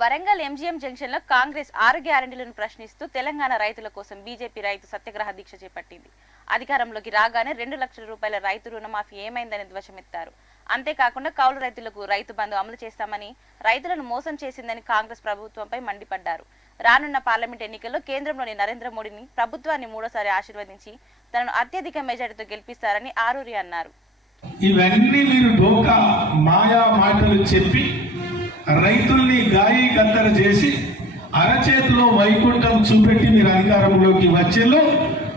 Warangal MGM junction లో కాంగ్రెస్ 6 గ్యారెంటీలను ప్రశ్నిస్తూ తెలంగాణ రైతుల కోసం బీజేపీ రైతు సత్యాగ్రహ దీక్ష చేపట్టింది. అధికారంలోకి రాగానే 2 లక్షల రూపాయల రైతు రుణమాఫీ ఏమైందని ధ్వజమెత్తారు. అంతేకాకుండా కౌలు రైతులకు రైతు బంధు అమలు చేస్తామని రైతులను మోసం చేసిందని కాంగ్రెస్ ప్రభుత్వంపై మండిపడ్డారు. రానున్న పార్లమెంట్ ఎన్నికల్లో కేంద్రంలోని నరేంద్ర మోడీని ప్రభుత్వాన్ని మూడోసారి ఆశీర్వదించి తనను అత్యధిక మెజారిటీతో గెలిపిస్తారని ఆరూరి అన్నారు. ఇవన్నీ మీరు డోకా మాయా మాటలు చెప్పి రైతుల్ని గాయి గద్దర చేసి అరచేతిలో వైకుంఠం చూపెట్టి మీరు అధికారంలోకి వచ్చేలో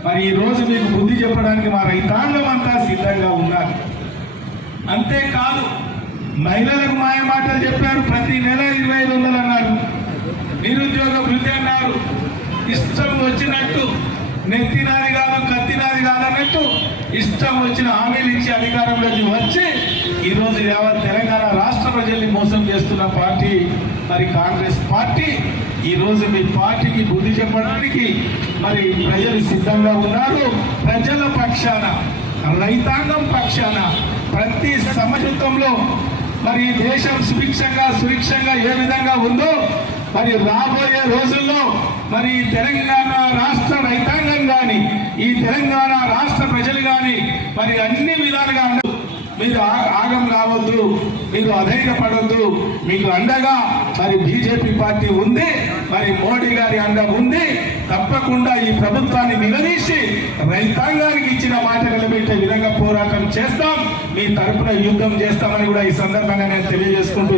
మరి ఈ రోజు మీకు బుద్ధి చెప్పడానికి మా రైతాంగం అంతా సిద్ధంగా ఉన్నారు. అంతేకాదు మహిళలకు మాయ మాటలు చెప్పారు. ప్రతి నెల 2500 అన్నారు. నిరుద్యోగ వృద్ధి అన్నారు. ఇష్టం వచ్చినట్టు నెత్తినాది కాదు కత్తినాది కాదన్నట్టు ఇష్టం వచ్చిన హామీలు ఇచ్చి అధికారంలోకి వచ్చి ఈరోజు యావత్ తెలంగాణ రాష్ట్ర ప్రజల్ని మోసం చేస్తున్న పార్టీ మరి కాంగ్రెస్ పార్టీ. ఈరోజు మీ పార్టీకి బుద్ధి చెప్పడానికి మరి ప్రజలు సిద్ధంగా ఉన్నారు. ప్రజల పక్షాన రైతాంగం పక్షాన ప్రతి సమర్థంలో మరి దేశం సుభిక్షంగా ఏ విధంగా ఉందో మరి రాబోయే రోజుల్లో మరి తెలంగాణ రాష్ట్ర రైతాంగం కానీ ఈ తెలంగాణ రాష్ట్ర ప్రజలు కానీ మరి అన్ని విధాలుగా మీరు ఆగం కావద్దు, మీరు అధైర్యపడద్దు. మీకు అండగా మరి బీజేపీ పార్టీ ఉంది, మరి మోడీ గారి అండ ఉంది. తప్పకుండా ఈ ప్రభుత్వాన్ని నిలదీసి రైతాంగానికి ఇచ్చిన మాట నిలబెట్టే విధంగా పోరాటం చేస్తాం. మీ తరపున యుద్ధం చేస్తామని కూడా ఈ సందర్భంగా నేను తెలియజేసుకుంటూ